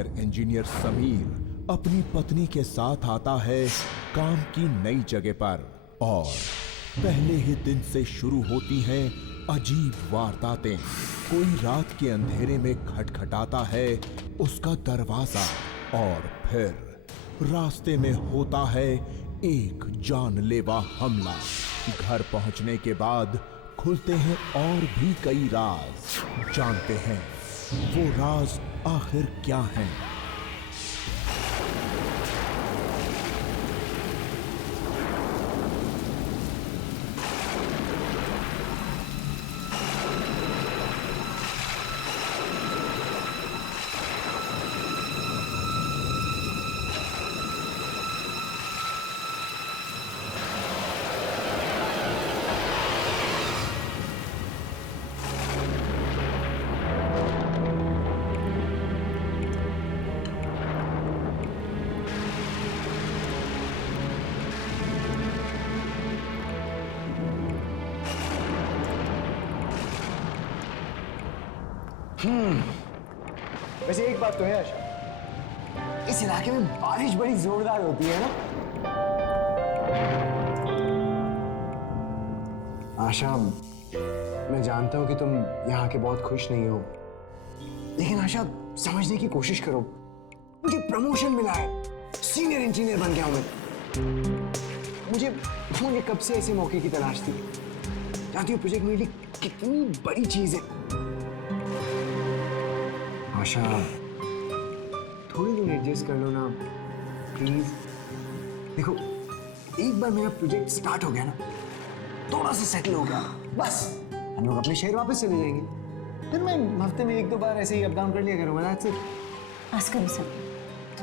Junior engineer Sameer अपनी पत्नी के साथ आता है काम की नई जगह पर और पहले ही दिन से शुरू होती हैं अजीब वारदातें। कोई रात के अंधेरे में खटखटाता है उसका दरवाजा और फिर रास्ते में होता है एक जानलेवा हमला। घर पहुंचने के बाद खुलते हैं और भी कई राज। जानते हैं वो राज आखिर क्या हैं? वैसे एक बात तो है आशा, इस इलाके में बारिश बड़ी जोरदार होती है ना? आशा, मैं जानता हूं कि तुम यहाँ के बहुत खुश नहीं हो, लेकिन आशा समझने की कोशिश करो। मुझे प्रमोशन मिला है, सीनियर इंजीनियर बन गया हूं मैं। मुझे कब से ऐसे मौके की तलाश थी। जानती हो प्रोजेक्ट मेरे लिए कितनी बड़ी चीज है। आशा, थोड़ी दिन एडजस्ट कर लो ना प्लीज। देखो, एक बार मेरा प्रोजेक्ट स्टार्ट हो गया ना, थोड़ा सा सेटल हो गया, बस हम लोग अपने शहर वापस चले जाएंगे। फिर मैं हफ्ते में 1-2 बार ऐसे ही अप डाउन कर लिया करूँगा। That's it. बस करो सब,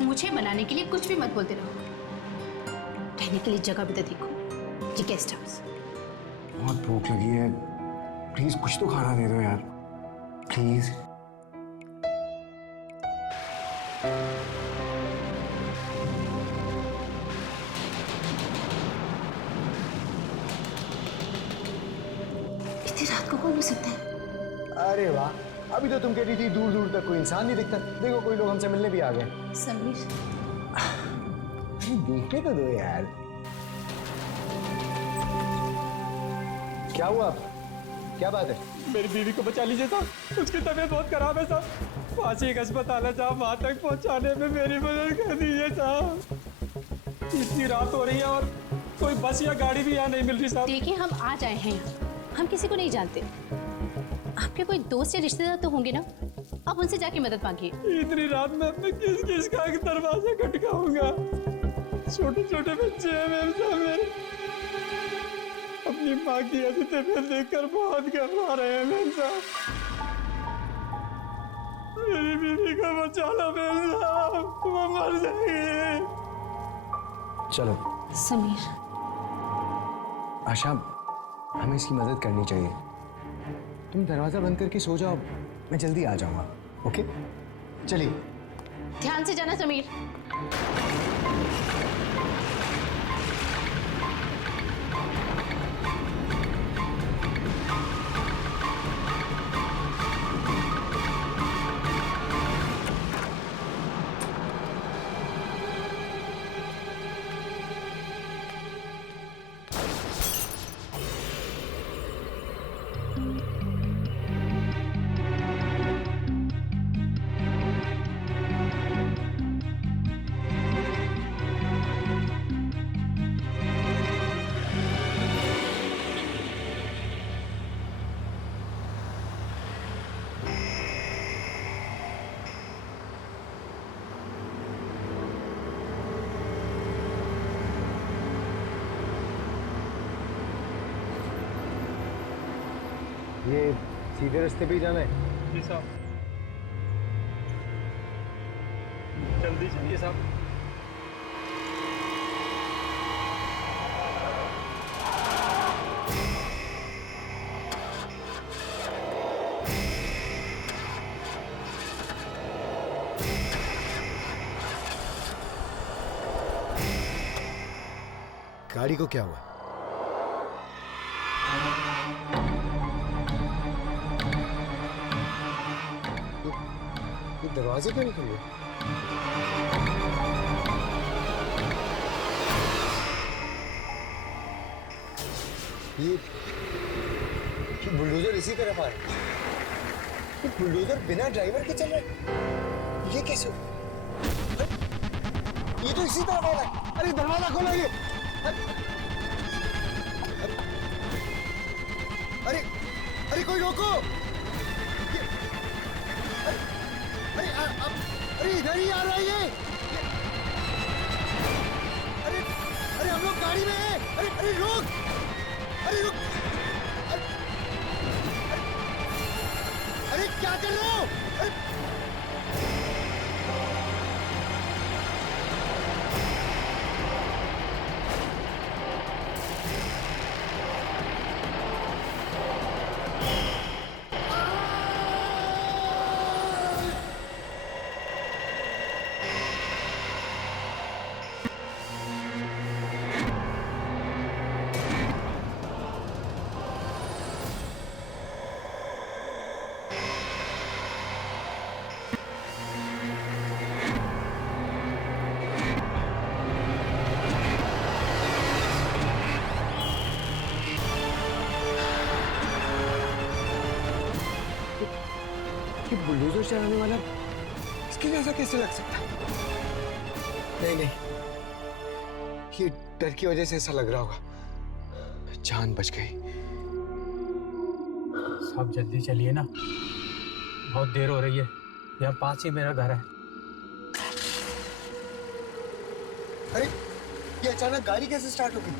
मुझे बनाने के लिए कुछ भी मत बोलते रहो। रहने के लिए जगह भी तो देखो, ये गेस्ट हाउस। बहुत भूख लगी है, प्लीज कुछ तो खाना दे दो यार, प्लीज। इतनी रात को कौन हो सकता है? अरे वाह, अभी तो तुम कह रही थी दूर दूर तक कोई इंसान नहीं दिखता। देखो, कोई लोग हमसे मिलने भी आ गए। समीर, देखने तो दो यार। क्या हुआ? क्या बात है? मेरी बीवी को बचा लीजिए साहब, उसकी तबीयत बहुत खराब है साहब। पास ही एक अस्पताल है साहब, वहां तक पहुंचाने में मेरी मदद कर दीजिए साहब। इतनी रात हो रही है और कोई बस या गाड़ी भी यहाँ नहीं मिल रही साहब। देखिए हम आज आए हैं यहाँ, हम किसी को नहीं जानते। आपके कोई दोस्त या रिश्तेदार तो होंगे ना, आप उनसे जाके मदद मांगिए। इतनी रात में अपने किस किस का दरवाजा खटकाऊंगा? छोटे छोटे बच्चे हैं मेरे सामने, अपनी माँ की ऐसी तबीयत देखकर बहुत घबरा रहे हैं मेरे साथ। मेरी बीवी को बचा लो मेरे साहब, वो मर जाएगी। चलो समीर, आशा, हमें इसकी मदद करनी चाहिए। तुम दरवाजा बंद करके सो जाओ, मैं जल्दी आ जाऊंगा। ओके, चलिए। ध्यान से जाना समीर। ये सीधे रास्ते पे ही जाना है? जी साहब, जल्दी चलिए साहब। गाड़ी को क्या हुआ? दरवाजे क्यों नहीं खुले? ये बुलडोजर इसी तरफ आ रहा है। ये बुलडोजर बिना ड्राइवर के चल रहा है। ये कैसे? ये तो इसी तरफ आ रहा है। अरे दरवाजा खोलो ये। अरे अरे कोई रोको। अरे इधर ही आ रहा है ये। अरे अरे हम लोग गाड़ी में हैं। अरे अरे रुक। अरे रुक। अरे क्या कर रहे हो? कि बुलडोजर चलाने वाला इसके जैसा कैसे लग सकता है? नहीं नहीं, ये डर की वजह से ऐसा लग रहा होगा। जान बच गई। साहब जल्दी चलिए ना, बहुत देर हो रही है। यहाँ पास ही मेरा घर है। अरे ये अचानक गाड़ी कैसे स्टार्ट हो गई?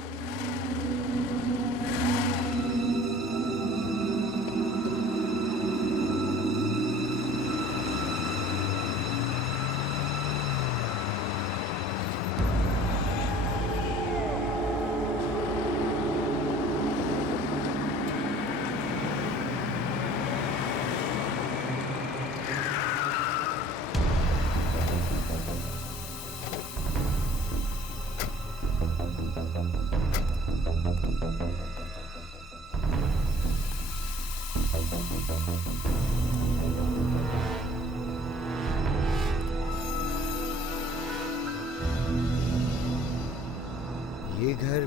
ये घर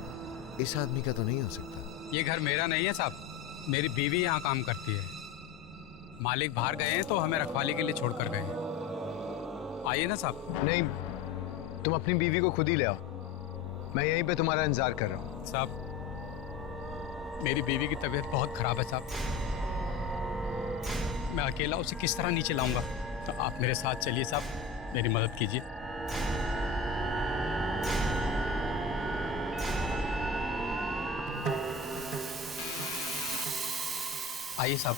इस आदमी का तो नहीं हो सकता। ये घर मेरा नहीं है साहब, मेरी बीवी यहाँ काम करती है। मालिक बाहर गए हैं तो हमें रखवाली के लिए छोड़कर गए हैं। आइए ना साहब। नहीं, तुम अपनी बीवी को खुद ही ले आओ। मैं यहीं पे तुम्हारा इंतजार कर रहा हूँ। साहब मेरी बीवी की तबीयत बहुत खराब है साहब। मैं अकेला उसे किस तरह नीचे लाऊंगा? तो आप मेरे साथ चलिए साहब, मेरी मदद कीजिए। आइए साहब।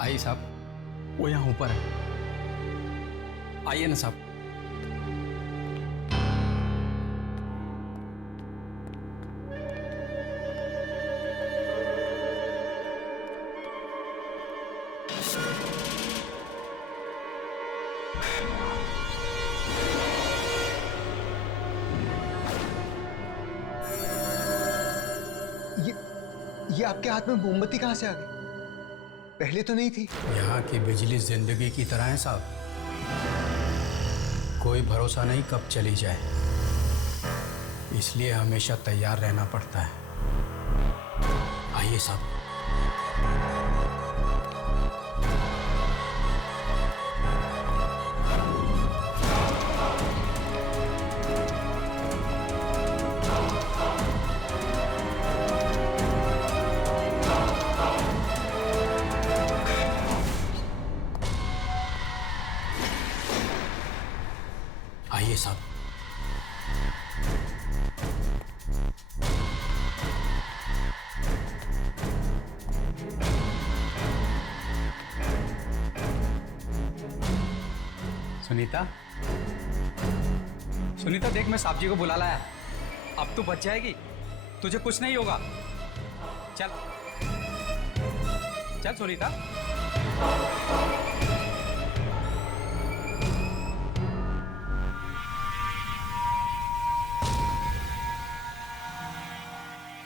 आइए साहब, वो यहाँ ऊपर है। आइए ना साहब। ये आपके हाथ में मोमबत्ती कहां से आ गई? पहले तो नहीं थी। यहाँ की बिजली जिंदगी की तरह है साहब, कोई भरोसा नहीं कब चली जाए, इसलिए हमेशा तैयार रहना पड़ता है। आइए साहब। आइए साहब। सुनीता, सुनीता देख, मैं साहब जी को बुला लाया। अब तू बच जाएगी, तुझे कुछ नहीं होगा। चल चल सुनीता।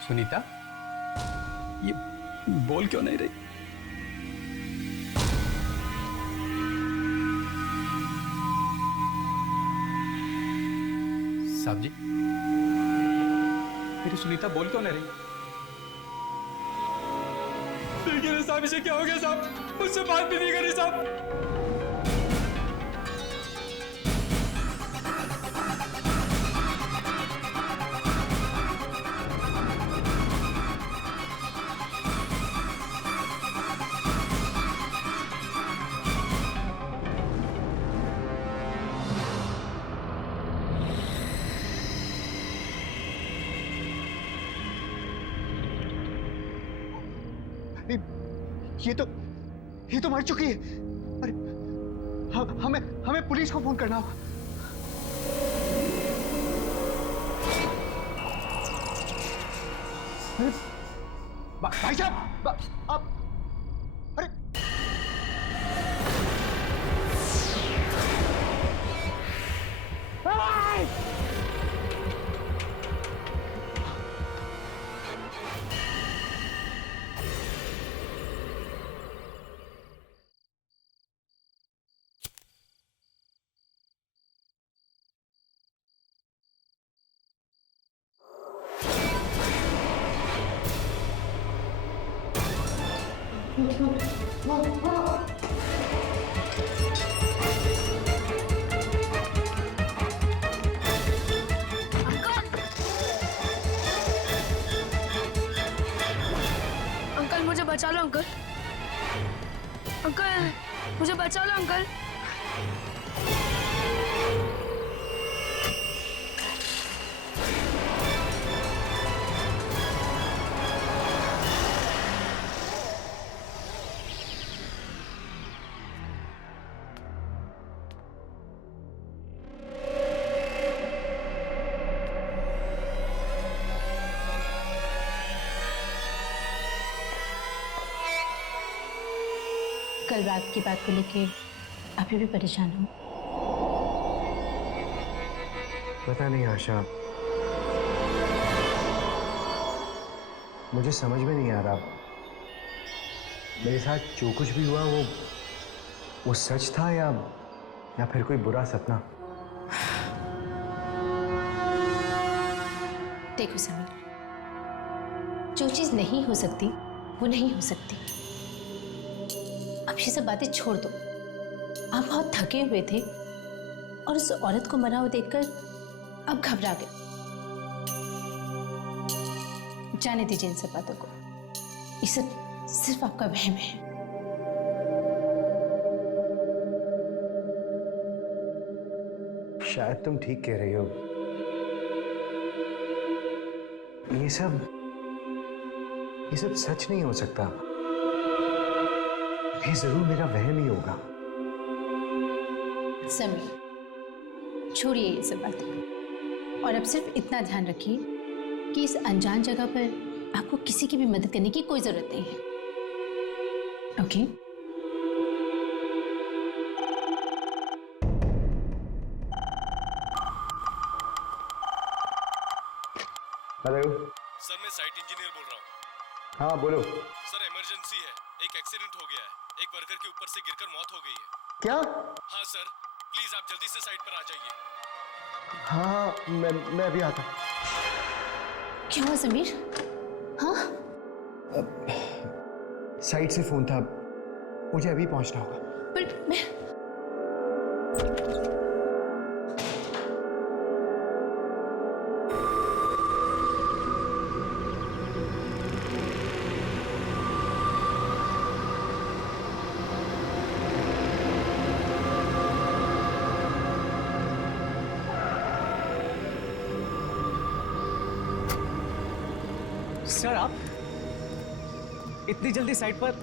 सुनीता, ये बोल क्यों नहीं रही? साहब जी, मेरी सुनीता बोल क्यों नहीं रही? देखिए साहब, इसे क्या हो गया साहब? मुझसे बात भी नहीं करी साहब। ये तो मर चुकी है। अरे हमें पुलिस को फोन करना होगा। भाई साहब, आप अरे अंकल मुझे बचा लो अंकल। अंकल मुझे बचा लो अंकल। कल रात की बात को लेके अभी भी परेशान हूँ। पता नहीं आशा, मुझे समझ में नहीं आ रहा मेरे साथ जो कुछ भी हुआ वो सच था या फिर कोई बुरा सपना। देखो समीर, जो चीज नहीं हो सकती वो नहीं हो सकती। अब ये सब बातें छोड़ दो। आप बहुत थके हुए थे और उस औरत को मरा हुआ देखकर अब घबरा गए। जाने दीजिए इन सब बातों को। ये सब सिर्फ आपका वहम है। शायद तुम ठीक कह रही हो। ये सब सच नहीं हो सकता। ये जरूर मेरा वहम ही होगा। समीर, छोड़िए ये सब बातें और अब सिर्फ इतना ध्यान रखिए कि इस अनजान जगह पर आपको किसी की भी मदद करने की कोई जरूरत नहीं है। ओके? हेलो सर, मैं साइट इंजीनियर बोल रहा हूँ। हाँ बोलो। सर, इमरजेंसी है। एक एक्सीडेंट हो गया है। एक वर्कर के ऊपर से गिरकर मौत हो गई है। क्या? हाँ सर, प्लीज आप जल्दी से साइट पर आ जाइए। हाँ मैं अभी आता। क्या हुआ समीर? हाँ? साइट से फोन था, मुझे अभी पहुंचना होगा। पर मैं सर, आप इतनी जल्दी साइट पर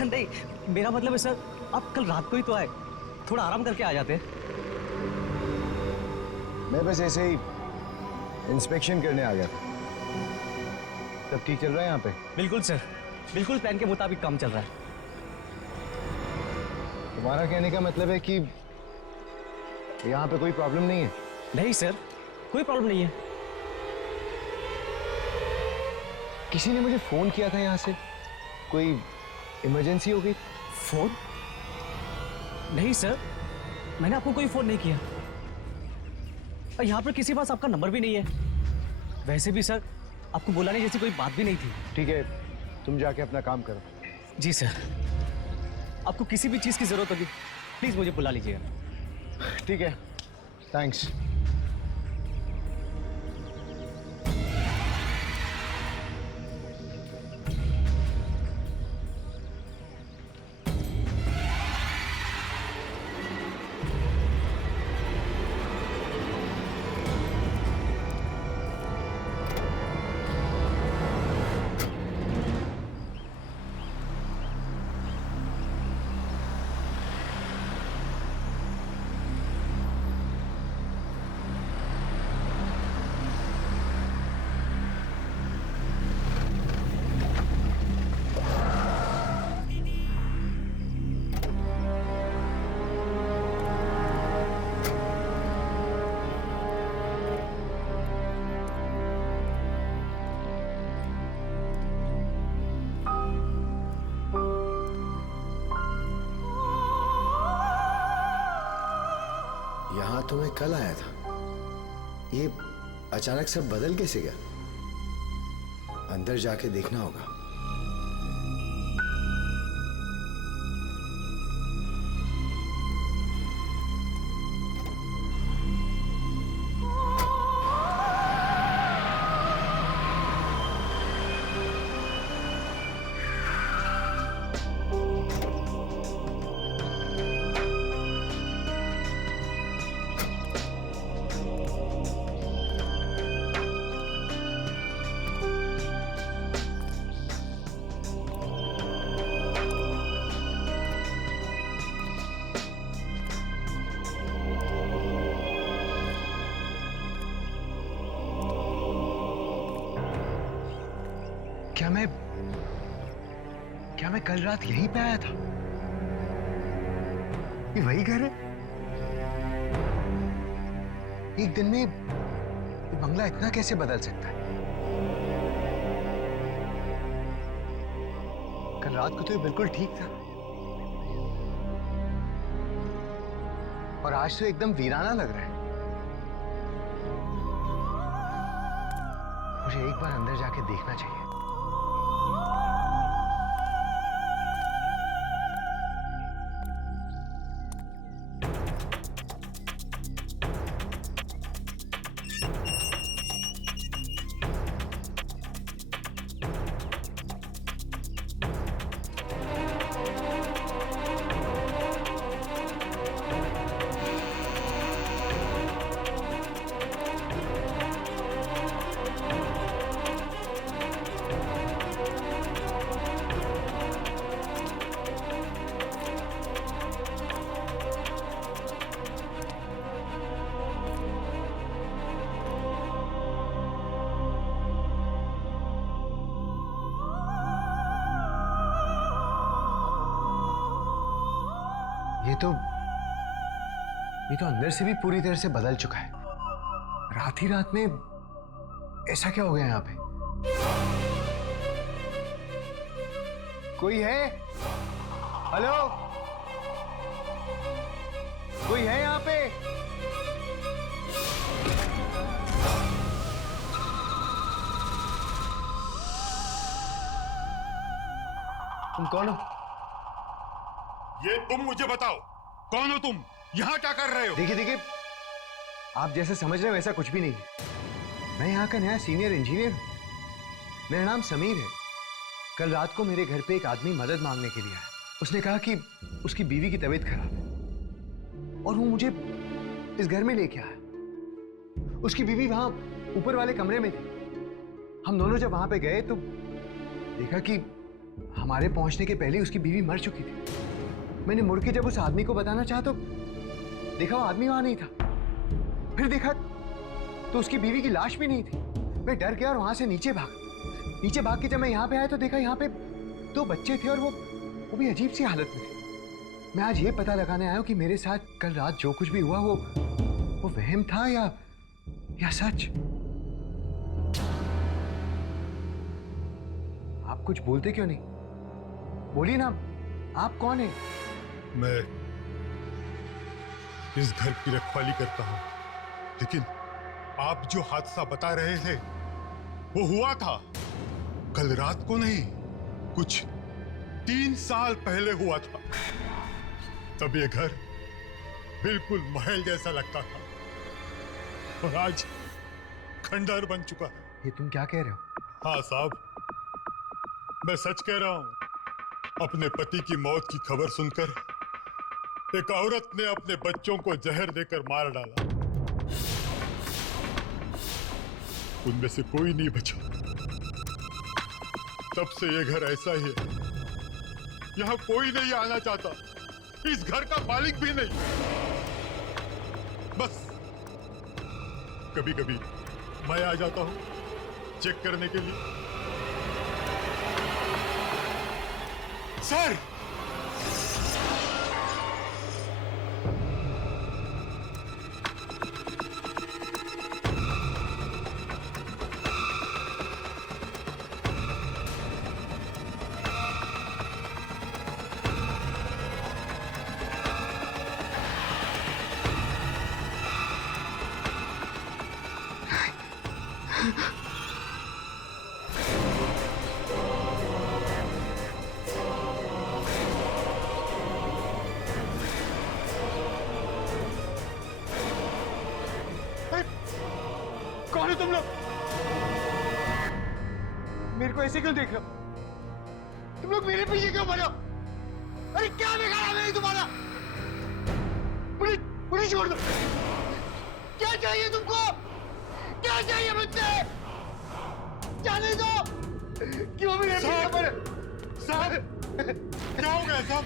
नहीं, मेरा मतलब है सर, आप कल रात को ही तो आए, थोड़ा आराम करके आ जाते। मैं बस ऐसे ही इंस्पेक्शन करने आ गया था। सब ठीक चल रहा है यहाँ पे? बिल्कुल सर, बिल्कुल प्लान के मुताबिक काम चल रहा है। तुम्हारा कहने का मतलब है कि यहाँ पे कोई प्रॉब्लम नहीं है? नहीं सर, कोई प्रॉब्लम नहीं है। किसी ने मुझे फोन किया था यहाँ से, कोई इमरजेंसी हो गई? फोन? नहीं सर, मैंने आपको कोई फोन नहीं किया। और यहाँ पर किसी के पास आपका नंबर भी नहीं है। वैसे भी सर, आपको बुलाने जैसी कोई बात भी नहीं थी। ठीक है, तुम जाके अपना काम करो। जी सर, आपको किसी भी चीज़ की जरूरत होगी प्लीज मुझे बुला लीजिएगा। ठीक है, थैंक्स। यहाँ तो मैं कल आया था, ये अचानक सब बदल कैसे गया? अंदर जाके देखना होगा। क्या मैं कल रात यहीं पे आया था? ये वही घर है? एक दिन में ये बंगला इतना कैसे बदल सकता है? कल रात को तो ये बिल्कुल ठीक था, और आज तो एकदम वीराना लग रहा है। मुझे एक बार अंदर जाके देखना चाहिए। ये तो अंदर से भी पूरी तरह से बदल चुका है। रात ही रात में ऐसा क्या हो गया यहाँ पे? कोई है? हेलो, कोई है यहाँ पे? तुम कौन हो? ये तुम मुझे बताओ, कौन हो तुम? यहाँ क्या कर रहे हो? देखिए, आप जैसे समझ रहे हो वैसा कुछ भी नहीं है। मैं यहाँ का नया सीनियर इंजीनियर हूँ। मेरा नाम समीर है। कल रात को मेरे घर पे एक आदमी मदद मांगने के लिए आया। उसने कहा कि उसकी बीवी की तबीयत खराब है और वो मुझे इस घर में लेके आया। उसकी बीवी वहां ऊपर वाले कमरे में थी। हम दोनों जब वहां पे गए तो देखा कि हमारे पहुंचने के पहले उसकी बीवी मर चुकी थी। मैंने मुड़ के जब उस आदमी को बताना चाहा तो देखा वो आदमी वहां नहीं था। फिर देखा तो उसकी बीवी की लाश भी नहीं थी। मैं डर गया और वहां से नीचे भाग के जब मैं यहाँ पे आया तो देखा यहाँ पे 2 बच्चे थे और वो भी अजीब सी हालत में थे। मैं आज ये पता लगाने आया हूँ कि मेरे साथ कल रात जो कुछ भी हुआ वो वहम था या सच। आप कुछ बोलते क्यों नहीं? बोलिए ना, आप कौन है? मैं इस घर की रखवाली करता हूं, लेकिन आप जो हादसा बता रहे थे वो हुआ था कल रात को नहीं, कुछ 3 साल पहले हुआ था। तब ये घर बिल्कुल महल जैसा लगता था और आज खंडहर बन चुका है। ये तुम क्या कह रहे हो? हाँ साहब, मैं सच कह रहा हूं। अपने पति की मौत की खबर सुनकर एक औरत ने अपने बच्चों को जहर देकर मार डाला। उनमें से कोई नहीं बचा। तब से ये घर ऐसा ही है। यहां कोई नहीं आना चाहता, इस घर का मालिक भी नहीं। बस कभी कभी मैं आ जाता हूं चेक करने के लिए। सर, कौन हो तुम लोग? मेरे को ऐसे क्यों देख रहे हो? तुम लोग मेरे पीछे क्यों पड़े हो? अरे क्या बिगाड़ा मैंने तुम्हारा? पुलिस छोड़ दो। क्या चाहिए तुमको? क्या चाहिए मुझसे? जाने दो। क्यों मेरे पीछे पड़े? साहब क्या हो गया साहब?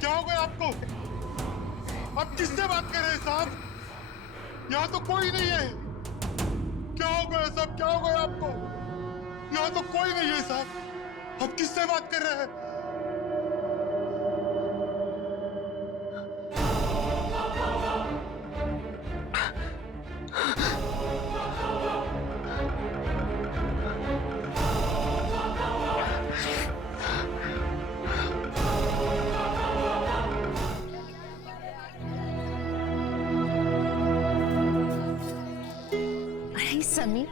क्या हो गया आपको? आप किससे बात कर रहे हैं साहब? यहाँ तो कोई नहीं है। क्या हो गया साहब? क्या हो गया आपको? यहाँ तो कोई नहीं है साहब। आप किससे बात कर रहे हैं? अरे समीर,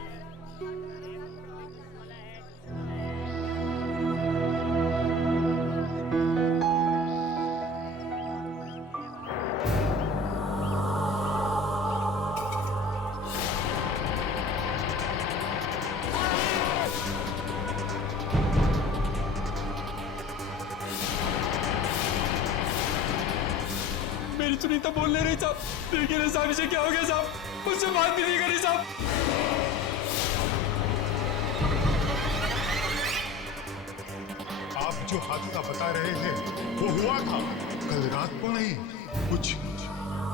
मेरी सुनीता बोल नहीं रही साहब। देखिए ना साहब, इसे क्या हो गया साहब? मुझसे बात भी नहीं करी साहब। आप जो हादसा बता रहे हैं वो हुआ था कल रात को नहीं, कुछ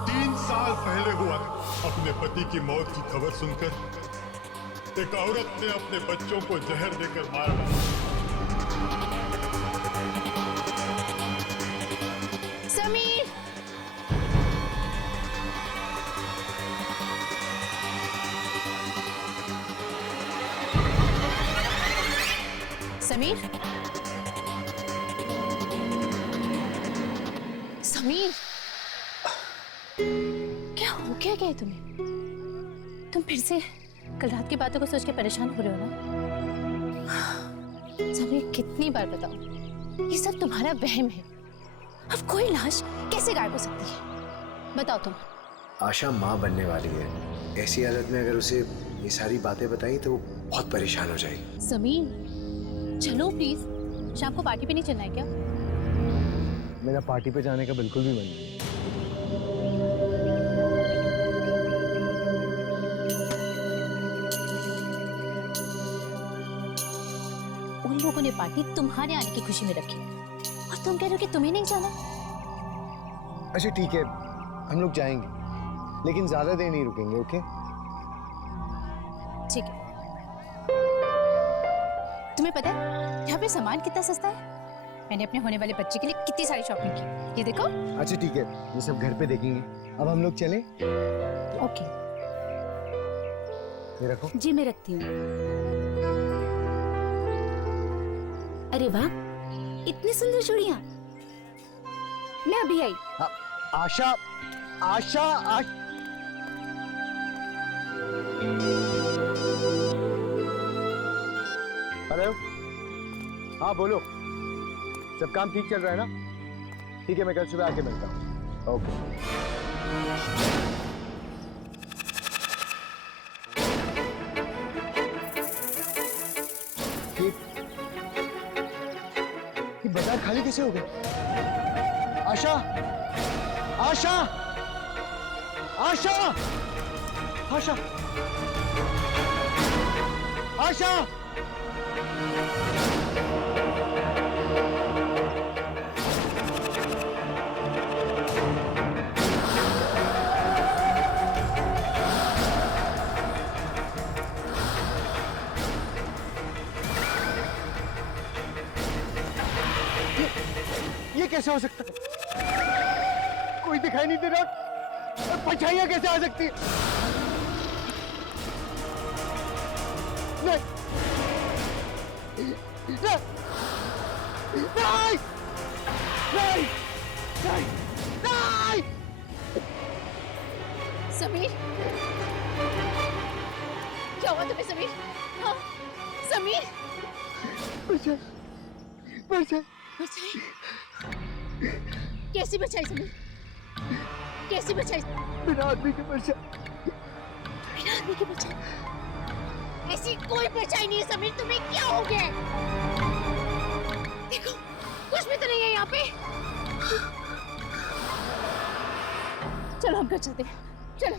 3 साल पहले हुआ था। अपने पति की मौत की खबर सुनकर एक औरत ने अपने बच्चों को जहर देकर मार डाला। समीर, समीर, समीर, क्या हो क्या गया तुम्हें? तुम फिर से कल रात की बातों को सोच के परेशान हो रहे हो ना? समीर, कितनी बार बताओ, ये सब तुम्हारा वहम है। अब कोई लाश कैसे गायब हो सकती है? बताओ तुम। आशा माँ बनने वाली है। ऐसी हालत में अगर उसे ये सारी बातें बताई तो वो बहुत परेशान हो जाएगी। समीर, चलो प्लीज। शाम को पार्टी पे नहीं चलना है क्या? मेरा पार्टी पे जाने का बिल्कुल भी मन नहीं। उन लोगों ने पार्टी तुम्हारे आने की खुशी में रखी और तुम कह रहे हो कि तुम्हें नहीं जाना? अच्छा ठीक है, हम लोग जाएंगे, लेकिन ज्यादा देर नहीं रुकेंगे। ओके? तुम्हें पता है यहाँ पे सामान कितना सस्ता है? मैंने अपने होने वाले बच्चे के लिए कितनी सारी शॉपिंग की, ये देखो। अच्छा ठीक है, ये सब घर पे देखेंगे। अब हम लोग चलें? ओके। ये रखो। जी मैं रखती हूँ। अरे वाह, इतनी सुंदर चूड़ियाँ। मैं अभी आई। आशा, आशा, हेलो, हाँ बोलो। सब काम ठीक चल रहा है ना? ठीक है, मैं कल सुबह आके मिलता हूँ। ओके। ये बाजार खाली कैसे हो गए? आशा, आशा, आशा, आशा, आशा। ये कैसे हो सकता है? कोई दिखाई नहीं दे रहा। परछाइयां कैसे आ सकती है? नहीं, नहीं, नहीं, नहीं, नहीं, नहीं। समीर, क्या हुआ तुम्हें समीर? हाँ, समीर। परछाई, परछाई। बचाई? कैसी बचाई समीर? कैसी बचाई? बिना आदमी के परछाई। बिना आदमी की बचाई? ऐसी कोई बचाई नहीं है समीर, तुम्हें क्या हो गया? देखो, कुछ भी तो नहीं है यहाँ पे। चलो हम घर चलते हैं, चलो।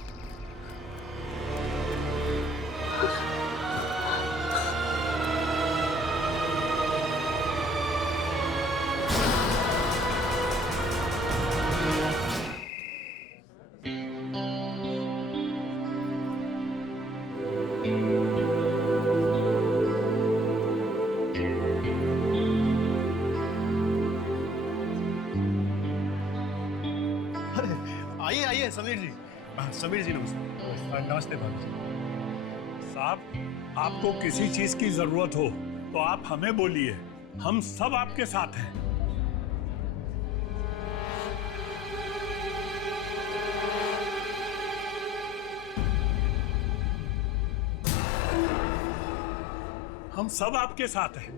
आइए आइए समीर जी। समीर जी नमस्ते। नमस्ते भाभी जी। साहब, आपको किसी चीज की जरूरत हो तो आप हमें बोलिए, हम सब आपके साथ हैं। हम सब आपके साथ हैं।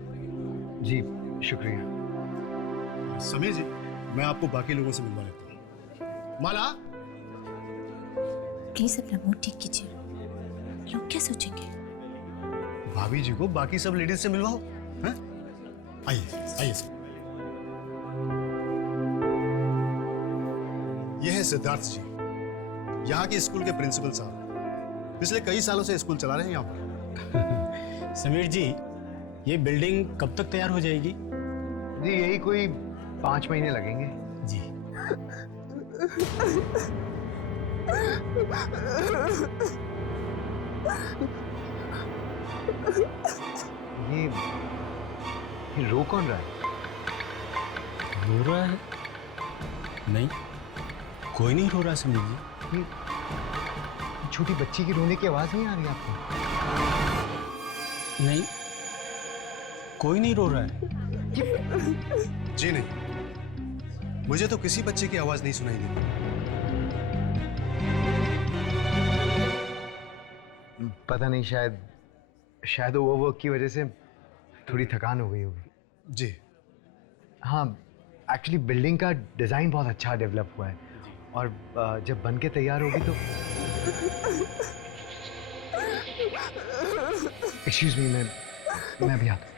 जी शुक्रिया। समीर जी, मैं आपको बाकी लोगों से मिलवा लेता हूँ। माला, प्लीज अपना मूड ठीक कीजिए, लोग क्या सोचेंगे? भाभी जी को बाकी सब लेडीज से मिलवाओ। हैं? आइए आइए। यह है सिद्धार्थ जी, यहाँ के स्कूल के प्रिंसिपल साहब। पिछले कई सालों से स्कूल चला रहे हैं यहाँ पर। समीर जी, ये बिल्डिंग कब तक तैयार हो जाएगी? जी यही कोई 5 महीने लगेंगे। जी। ये रो कौन रहा है? रो रहा है? नहीं, कोई नहीं रो रहा समीर जी। छोटी बच्ची की रोने की आवाज नहीं आ रही आपको? नहीं, कोई नहीं रो रहा है। जी नहीं, मुझे तो किसी बच्चे की आवाज नहीं सुनाई दी। पता नहीं, शायद ओवरवर्क की वजह से थोड़ी थकान हो गई होगी। जी हाँ, एक्चुअली बिल्डिंग का डिजाइन बहुत अच्छा डेवलप हुआ है और जब बन के तैयार होगी तो एक्सक्यूज मी, मैं भी आता हूँ।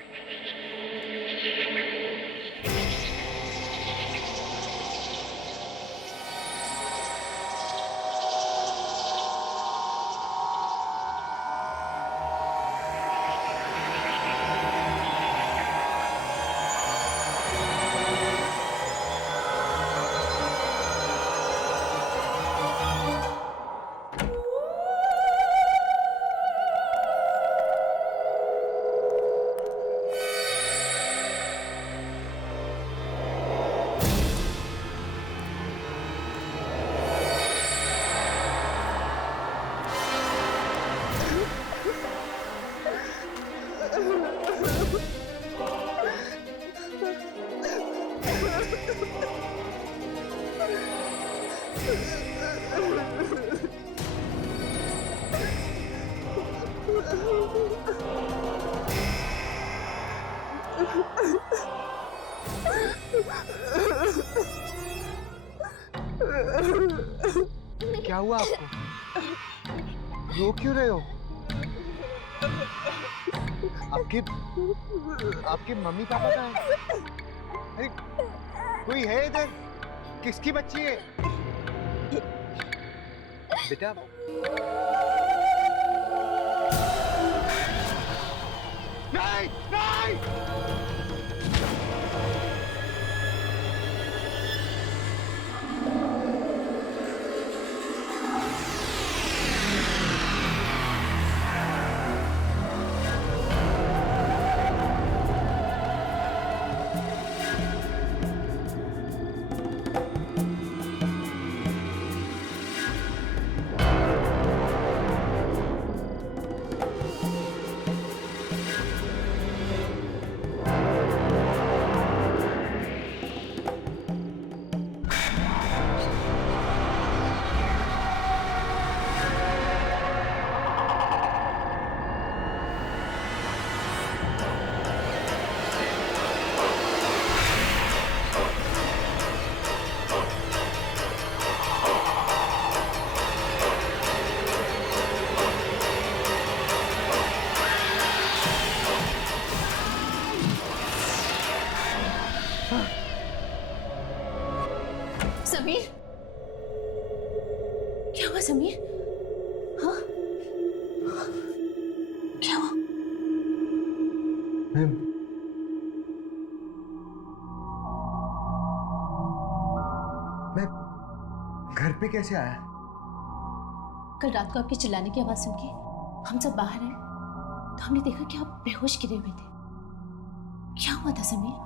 हुआ आपको? रो क्यों रहे हो? आपके मम्मी पापा कहाँ हैं? अरे कोई है इधर? किसकी बच्ची है बेटा? नहीं नहीं। समीर, क्या हुआ समीर? हाँ, क्या हुआ? मैं घर पे कैसे आया? कल रात को आपके चिल्लाने की आवाज सुन के हम सब बाहर आए तो हमने देखा कि आप बेहोश गिरे हुए थे। क्या हुआ था समीर?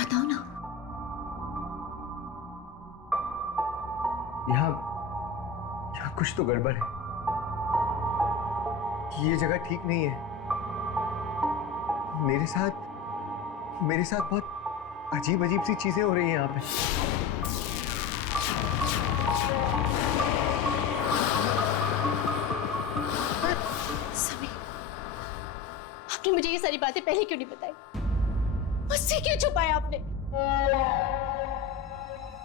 बताओ ना। यहाँ कुछ तो गड़बड़ है। ये जगह ठीक नहीं है। मेरे साथ बहुत अजीब अजीब सी चीजें हो रही हैं यहाँ पे। समीर, आपने मुझे ये सारी बातें पहले क्यों नहीं बताई? मुझसे क्यों छुपाया आपने?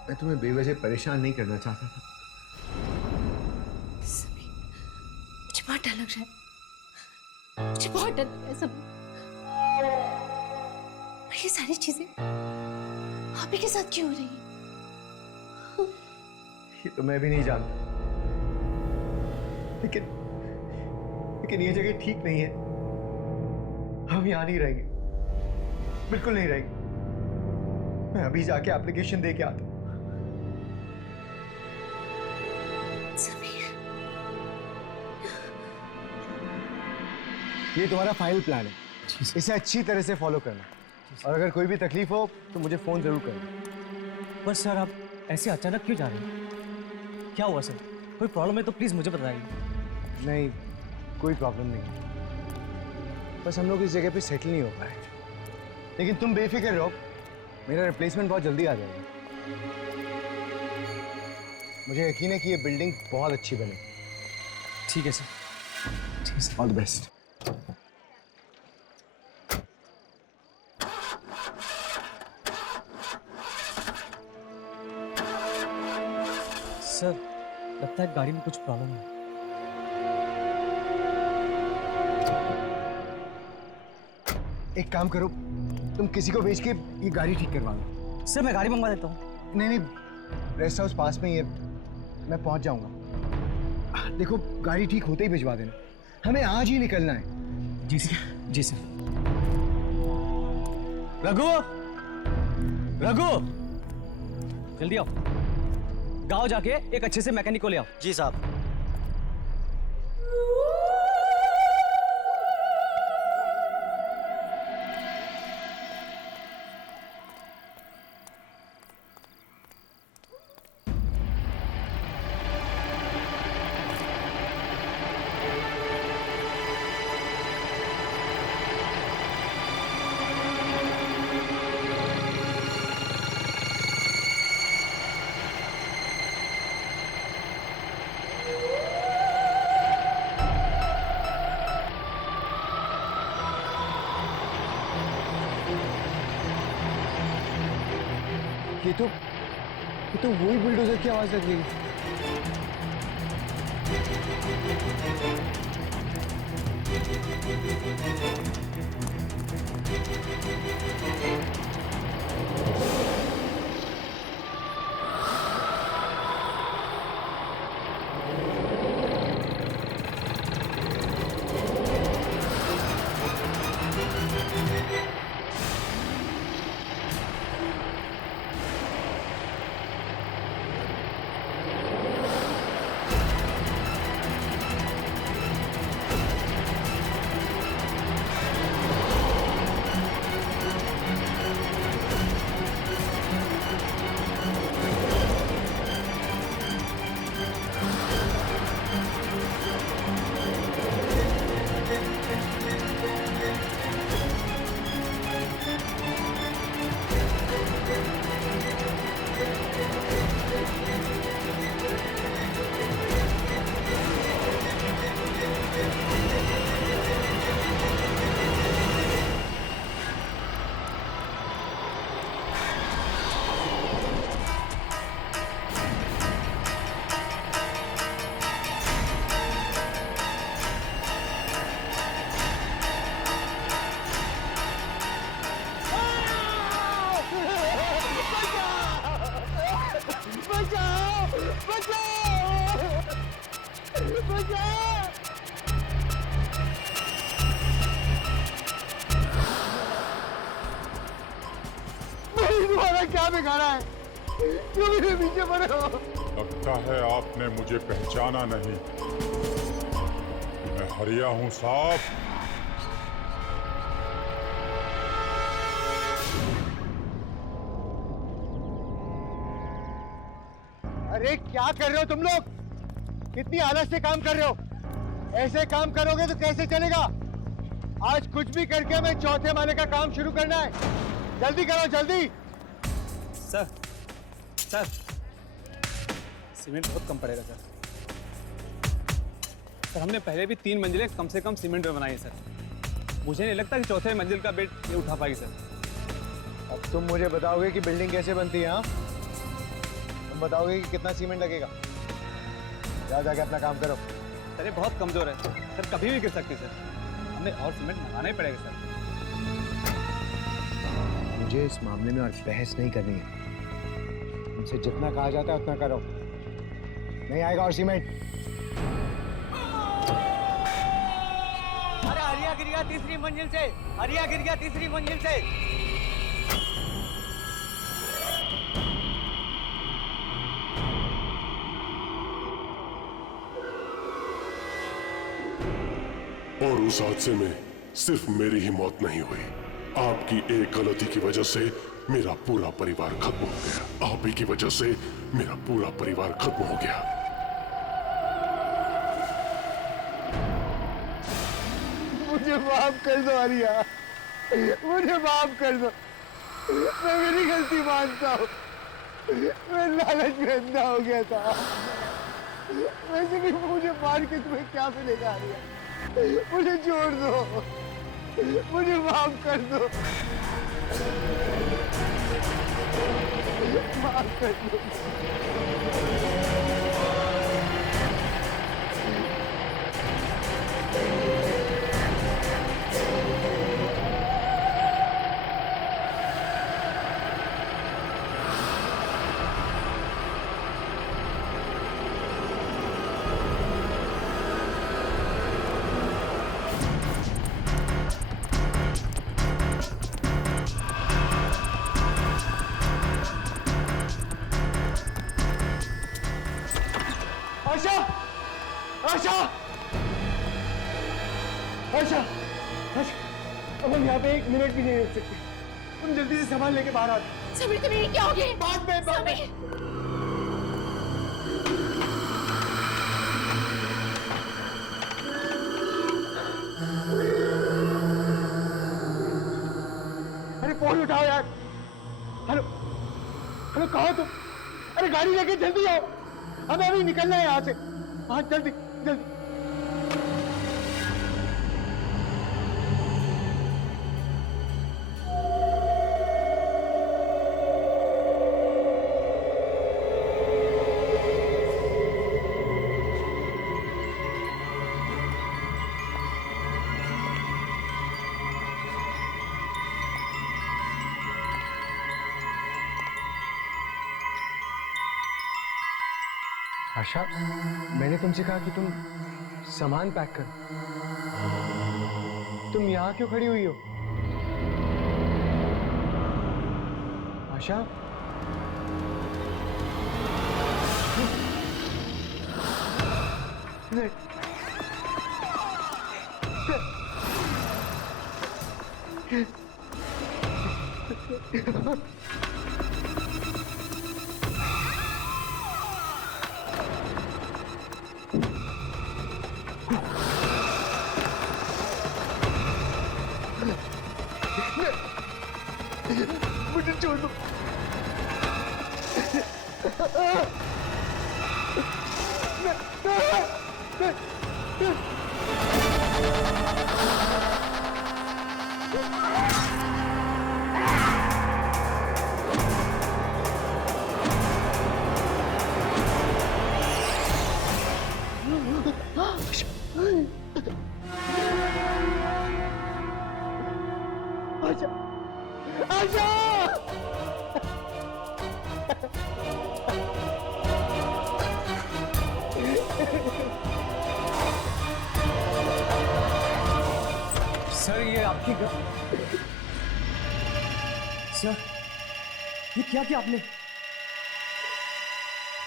मैं तुम्हें बेवजह परेशान नहीं करना चाहता था। समीर, मुझे बहुत डर लग रहा है। मुझे बहुत डर लग रहा है समीर। ये सारी चीजें आप ही के साथ क्यों हो रही है? ये तो मैं भी नहीं जानता, लेकिन ये जगह ठीक नहीं है। हम यहाँ नहीं रहेंगे, बिल्कुल नहीं रहेंगे। मैं अभी जाके एप्लीकेशन दे के आता हूँ। समीर, ये तुम्हारा फाइनल प्लान है, इसे अच्छी तरह से फॉलो करना। और अगर कोई भी तकलीफ हो तो मुझे फोन जरूर करना। पर सर आप ऐसे अचानक क्यों जा रहे हैं? क्या हुआ सर? कोई प्रॉब्लम है तो प्लीज मुझे बताइए। नहीं, कोई प्रॉब्लम नहीं, बस हम लोग इस जगह पे सेटल नहीं हो पाए। लेकिन तुम बेफिक्र रहो, मेरा रिप्लेसमेंट बहुत जल्दी आ जाएगा। मुझे यकीन है कि ये बिल्डिंग बहुत अच्छी बनेगी। ठीक है सर, ठीक है sir. All the best. Sir लगता है गाड़ी में कुछ प्रॉब्लम है। एक काम करो, तुम किसी को भेज के ये गाड़ी ठीक करवा लो। सर मैं गाड़ी मंगवा देता हूँ। नहीं, रेस्ट हाउस पास में ही है, मैं पहुंच जाऊंगा। देखो, गाड़ी ठीक होते ही भिजवा देना, हमें आज ही निकलना है। जी सर, जी सर। रघु, रघु, जल्दी आओ, गांव जाके एक अच्छे से मैकेनिक को ले आओ। जी साहब। ये तो वही बुलडोजर की आवाज लग रही है। क्या बिगाड़ा है? क्यों मेरे पीछे पड़े हो? लगता है आपने मुझे पहचाना नहीं। मैं हरिया हूं साहब। अरे क्या कर रहे हो तुम लोग? कितनी आलस से काम कर रहे हो? ऐसे काम करोगे तो कैसे चलेगा? आज कुछ भी करके हमें चौथे माले का काम शुरू करना है। जल्दी करो, जल्दी। सर सीमेंट बहुत कम पड़ेगा सर। हमने पहले भी 3 मंजिलें कम से कम सीमेंट में बनाई है सर। मुझे नहीं लगता कि चौथे मंजिल का बेड ये उठा पाएगी सर। अब तुम मुझे बताओगे कि बिल्डिंग कैसे बनती है? हाँ, तुम बताओगे कि कितना सीमेंट लगेगा। जाके अपना काम करो। सर ये बहुत कमजोर है सर, कभी भी गिर सकती है सर। हमें और सीमेंट मंगाना ही पड़ेगा सर। मुझे इस मामले में और बहस नहीं करनी है। तुमसे जितना कहा जाता है उतना करो। नहीं आएगा और सीमेंट। अरे हरिया गिर गया तीसरी मंजिल से, हरिया गिर गया तीसरी मंजिल से। और उस हादसे में सिर्फ मेरी ही मौत नहीं हुई, आपकी एक गलती की वजह से मेरा पूरा परिवार खत्म हो गया। आप ही की वजह से मेरा पूरा परिवार खत्म हो गया। मुझे माफ कर दो हरिया, मुझे माफ कर दो। मैं मेरी गलती मानता हूँ। मैं लालच में अंधा हो गया था। वैसे भी मुझे मार के तुम्हें क्या मिलेगा हरिया? मुझे छोड़ दो, मुझे माफ कर दो, माफ कर दो। आशा! आशा! आशा! आशा! अब हम यहाँ पे 1 मिनट भी नहीं रुक सकते। तुम जल्दी से सामान लेके बाहर आ जाओ। समीर तुम्हें क्या हो गया? बाद में। अरे फोन उठाओ यार। हेलो हेलो, कहाँ हो तुम? अरे गाड़ी लेके जल्दी आओ, हमें अभी निकलना है यहाँ से। हाँ जल्दी जल्दी। आशा, मैंने तुमसे कहा कि तुम सामान पैक कर। तुम यहाँ क्यों खड़ी हुई हो? आशा, मुझे छोड़ दो। आशा, आशा! सर ये आपकी सर ये क्या आपने?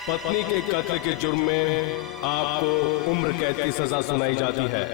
पत्नी के कत्ल के जुर्म में आपको उम्र कैद की सजा सुनाई जाती है।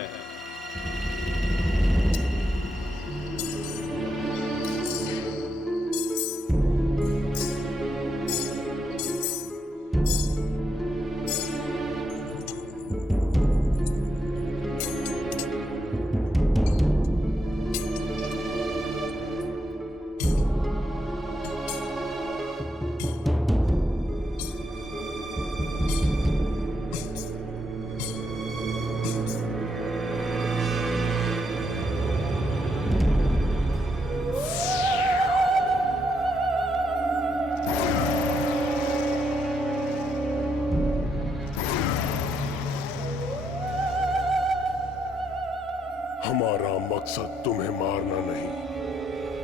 हमारा मकसद तुम्हें मारना नहीं,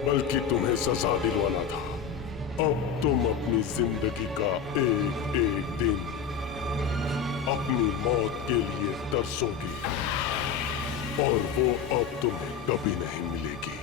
बल्कि तुम्हें सजा दिलवाना था। अब तुम अपनी जिंदगी का एक एक दिन अपनी मौत के लिए तरसोगी, और वो अब तुम्हें कभी नहीं मिलेगी।